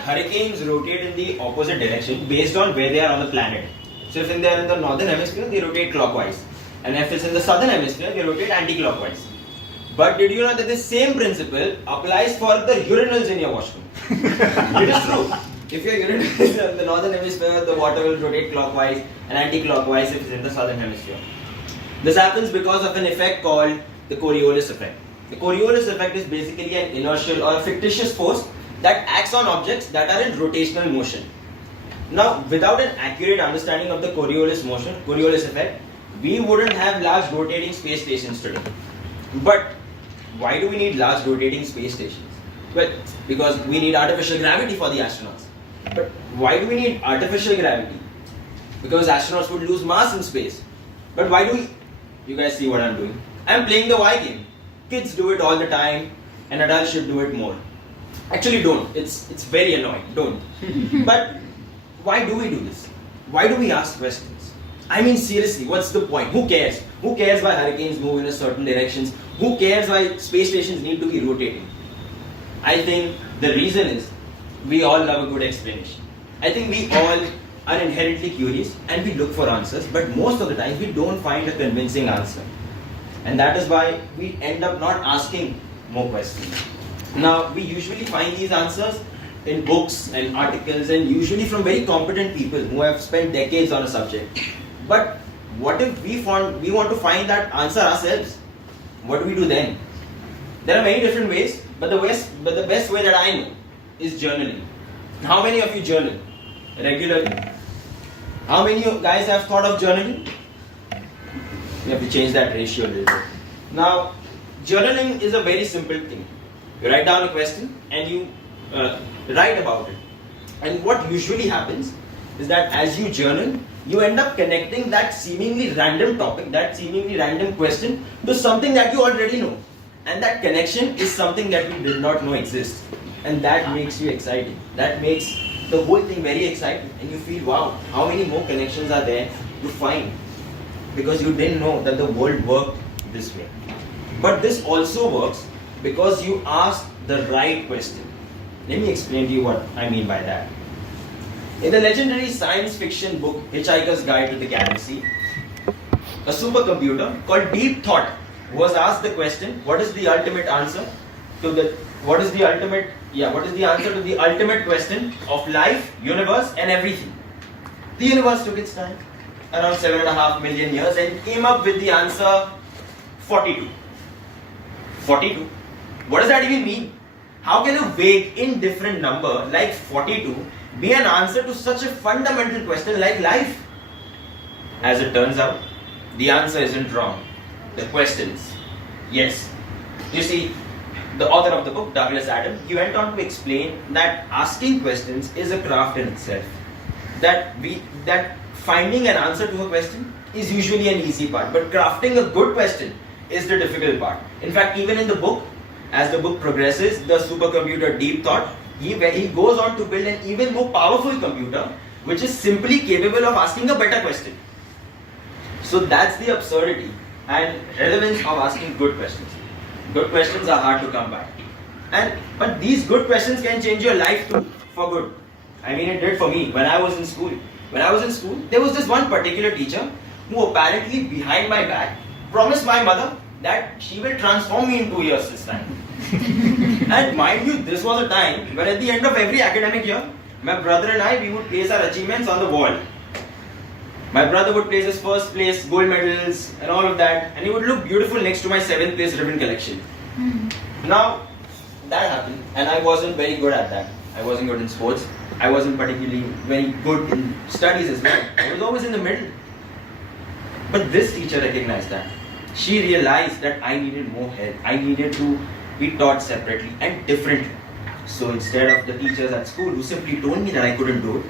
hurricanes rotate in the opposite direction based on where they are on the planet. So if they are in the northern hemisphere, they rotate clockwise. And if it's in the southern hemisphere, they rotate anti-clockwise. But did you know that the same principle applies for the urinals in your washroom? It is true. If your urinal is in the northern hemisphere, the water will rotate clockwise and anti-clockwise if it's in the southern hemisphere. This happens because of an effect called the Coriolis effect. The Coriolis effect is basically an inertial or a fictitious force that acts on objects that are in rotational motion. Now, without an accurate understanding of the Coriolis effect, we wouldn't have large rotating space stations today. But why do we need large rotating space stations? Well, because we need artificial gravity for the astronauts. But why do we need artificial gravity? Because astronauts would lose mass in space. But why do we? You guys see what I'm doing? I'm playing the why game. Kids do it all the time, and adults should do it more. Actually, don't. It's very annoying. Don't. But why do we do this? Why do we ask questions? I mean, seriously, what's the point? Who cares? Who cares why hurricanes move in a certain directions? Who cares why space stations need to be rotating? I think the reason is we all love a good explanation. I think we all are inherently curious and we look for answers, but most of the time we don't find a convincing answer. And that is why we end up not asking more questions. Now, we usually find these answers in books and articles and usually from very competent people who have spent decades on a subject. But what if we want to find that answer ourselves? What do we do then? There are many different ways, but the best way that I know is journaling. How many of you journal regularly? How many of you guys have thought of journaling? We have to change that ratio a little bit. Now, journaling is a very simple thing. You write down a question and you write about it. And what usually happens is that as you journal, you end up connecting that seemingly random topic, that seemingly random question to something that you already know. And that connection is something that you did not know exists. And that makes you excited. That makes the whole thing very exciting. And you feel, wow, how many more connections are there to find? Because you didn't know that the world worked this way. But this also works because you asked the right question. Let me explain to you what I mean by that. In the legendary science fiction book Hitchhiker's Guide to the Galaxy, a supercomputer called Deep Thought was asked the question, what is the ultimate answer to the answer to the ultimate question of life, universe and everything? The universe took its time, around 7.5 million years, and came up with the answer 42. 42? What does that even mean? How can a vague, indifferent number like 42 be an answer to such a fundamental question like life? As it turns out, the answer isn't wrong. The question is yes. You see, the author of the book, Douglas Adams, he went on to explain that asking questions is a craft in itself. That finding an answer to a question is usually an easy part, but crafting a good question is the difficult part. In fact, even in the book, as the book progresses, the supercomputer Deep Thought, he goes on to build an even more powerful computer which is simply capable of asking a better question. So that's the absurdity and relevance of asking good questions. Good questions are hard to come by. But these good questions can change your life too, for good. I mean, it did for me when I was in school. When I was in school, there was this one particular teacher who apparently behind my back promised my mother that she will transform me in 2 years this time. And mind you, this was a time where at the end of every academic year, my brother and I, we would place our achievements on the wall. My brother would place his first place, gold medals and all of that, and he would look beautiful next to my 7th place ribbon collection. Now, that happened and I wasn't very good at that. I wasn't good in sports. I wasn't particularly very good in studies as well. I was always in the middle. But this teacher recognized that. She realized that I needed more help. I needed to be taught separately and differently. So instead of the teachers at school who simply told me that I couldn't do it,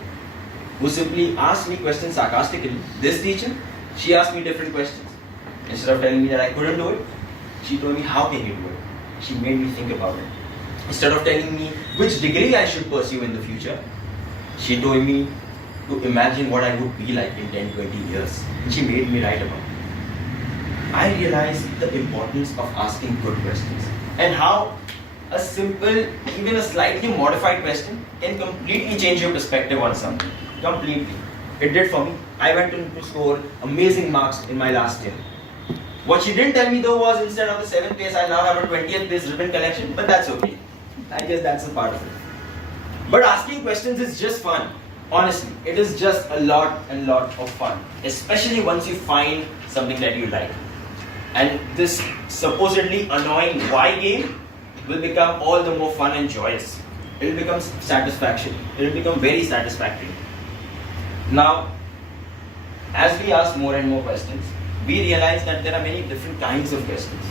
who simply asked me questions sarcastically, this teacher, she asked me different questions. Instead of telling me that I couldn't do it, she told me, how can you do it? She made me think about it. Instead of telling me which degree I should pursue in the future, she told me to imagine what I would be like in 10-20 years. And she made me write about it. I realized the importance of asking good questions and how a simple, even a slightly modified question can completely change your perspective on something. Completely. It did for me. I went to score amazing marks in my last year. What she didn't tell me though was instead of the 7th place, I now have a 20th place ribbon collection, but that's okay. I guess that's a part of it. But asking questions is just fun. Honestly, it is just a lot of fun. Especially once you find something that you like. And this supposedly annoying why game will become all the more fun and joyous. It will become satisfaction. It will become very satisfactory. Now, as we ask more and more questions, we realize that there are many different kinds of questions.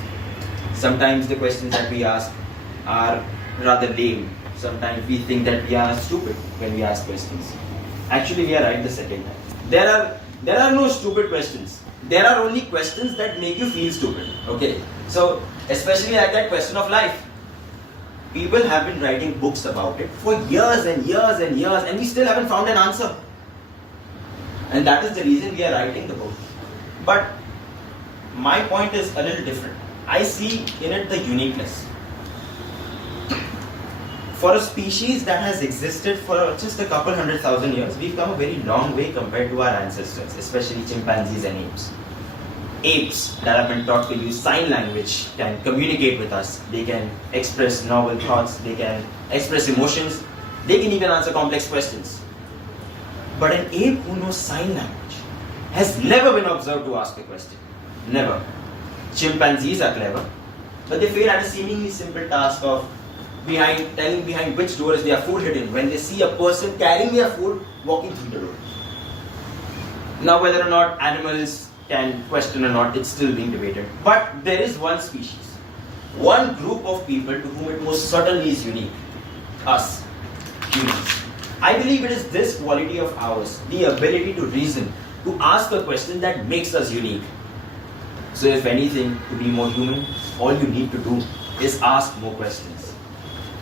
Sometimes the questions that we ask are rather lame. Sometimes we think that we are stupid when we ask questions. Actually, we are right the second time. There are no stupid questions. There are only questions that make you feel stupid. Okay? So, especially like that question of life. People have been writing books about it for years and years and years, and we still haven't found an answer. And that is the reason we are writing the book. But my point is a little different. I see in it the uniqueness. For a species that has existed for just a couple 100,000 years, we've come a very long way compared to our ancestors, especially chimpanzees and apes. Apes that have been taught to use sign language can communicate with us. They can express novel thoughts, they can express emotions, they can even answer complex questions. But an ape who knows sign language has never been observed to ask a question. Never. Chimpanzees are clever, but they fail at a seemingly simple task of telling behind which door is their food hidden when they see a person carrying their food walking through the door. Now, whether or not animals can question or not, it's still being debated. But there is one species, one group of people to whom it most certainly is unique. Us, humans. I believe it is this quality of ours, the ability to reason, to ask a question that makes us unique. So if anything, to be more human, all you need to do is ask more questions.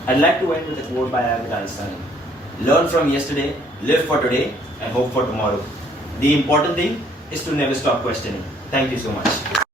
I'd like to end with a quote by Albert Einstein. Learn from yesterday, live for today, and hope for tomorrow. The important thing is to never stop questioning. Thank you so much.